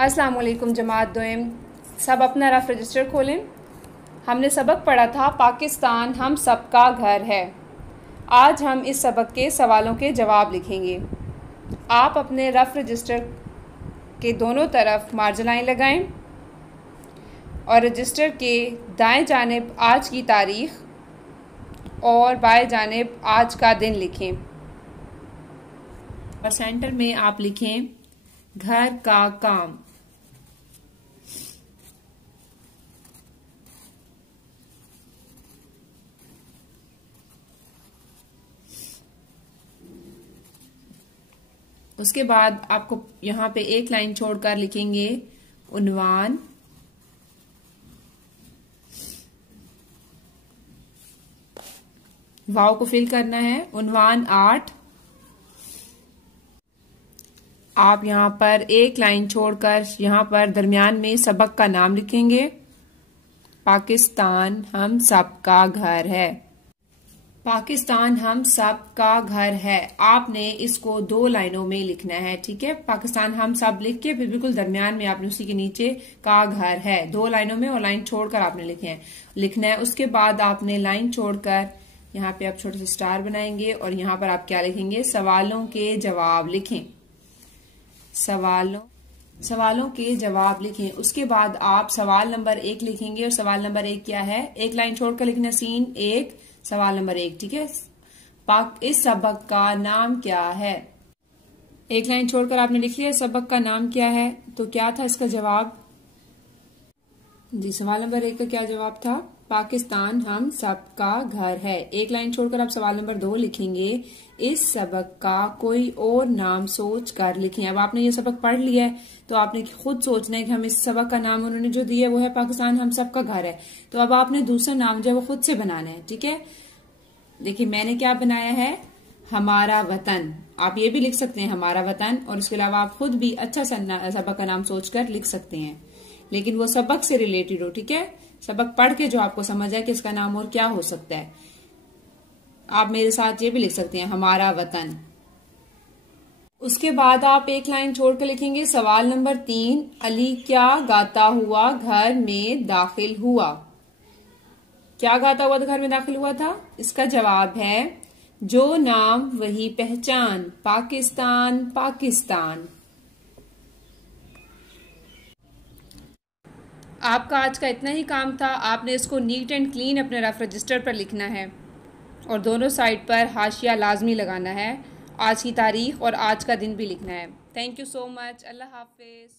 अस्सलाम वालेकुम जमात दोयम। सब अपना रफ रजिस्टर खोलें। हमने सबक पढ़ा था पाकिस्तान हम सबका घर है। आज हम इस सबक के सवालों के जवाब लिखेंगे। आप अपने रफ रजिस्टर के दोनों तरफ मार्जिन लाइन लगाएं और रजिस्टर के दाएं जानिब आज की तारीख़ और बाएं जानिब आज का दिन लिखें और सेंटर में आप लिखें घर का काम। उसके बाद आपको यहाँ पे एक लाइन छोड़कर लिखेंगे उन्वान, वाव को फिल करना है। उन्वान 8। आप यहाँ पर एक लाइन छोड़कर यहाँ पर दरमियान में सबक का नाम लिखेंगे। पाकिस्तान हम सबका घर है। पाकिस्तान हम सब का घर है। आपने इसको 2 लाइनों में लिखना है, ठीक है। पाकिस्तान हम सब लिख के फिर बिल्कुल दरमियान में आपने उसी के नीचे का घर है 2 लाइनों में और लाइन छोड़कर आपने लिखना है। उसके बाद आपने लाइन छोड़कर यहाँ पे आप छोटे से स्टार बनाएंगे और यहाँ पर आप क्या लिखेंगे, सवालों के जवाब लिखें। सवालों के जवाब लिखें। उसके बाद आप सवाल नंबर 1 लिखेंगे और सवाल नंबर 1 क्या है, एक लाइन छोड़कर लिखना सीन 1 सवाल नंबर 1, ठीक है। इस सबक का नाम क्या है। एक लाइन छोड़कर आपने लिख लिया सबक का नाम क्या है, तो क्या था इसका जवाब जी। सवाल नंबर 1 का क्या जवाब था, पाकिस्तान हम सबका घर है। एक लाइन छोड़कर आप सवाल नंबर 2 लिखेंगे, इस सबक का कोई और नाम सोच कर लिखें। अब आपने ये सबक पढ़ लिया है तो आपने खुद सोचना है कि हम इस सबक का नाम उन्होंने जो दिया है वो है पाकिस्तान हम सबका घर है। तो अब आपने दूसरा नाम जो है वो खुद से बनाना है, ठीक है। देखिए मैंने क्या बनाया है, हमारा वतन। आप ये भी लिख सकते हैं हमारा वतन, और इसके अलावा आप खुद भी अच्छा सबक का नाम सोचकर लिख सकते हैं, लेकिन वो सबक से रिलेटेड हो, ठीक है। सबक पढ़ के जो आपको समझ आए कि इसका नाम और क्या हो सकता है। आप मेरे साथ ये भी लिख सकते हैं हमारा वतन। उसके बाद आप एक लाइन छोड़कर लिखेंगे सवाल नंबर 3, अली क्या गाता हुआ घर में दाखिल हुआ। क्या गाता हुआ घर में दाखिल हुआ था, इसका जवाब है जो नाम वही पहचान, पाकिस्तान पाकिस्तान। आपका आज का इतना ही काम था। आपने इसको नीट एंड क्लीन अपने रफ रजिस्टर पर लिखना है और दोनों साइड पर हाशिया लाजमी लगाना है। आज की तारीख और आज का दिन भी लिखना है। Thank you so much. Allah Hafiz.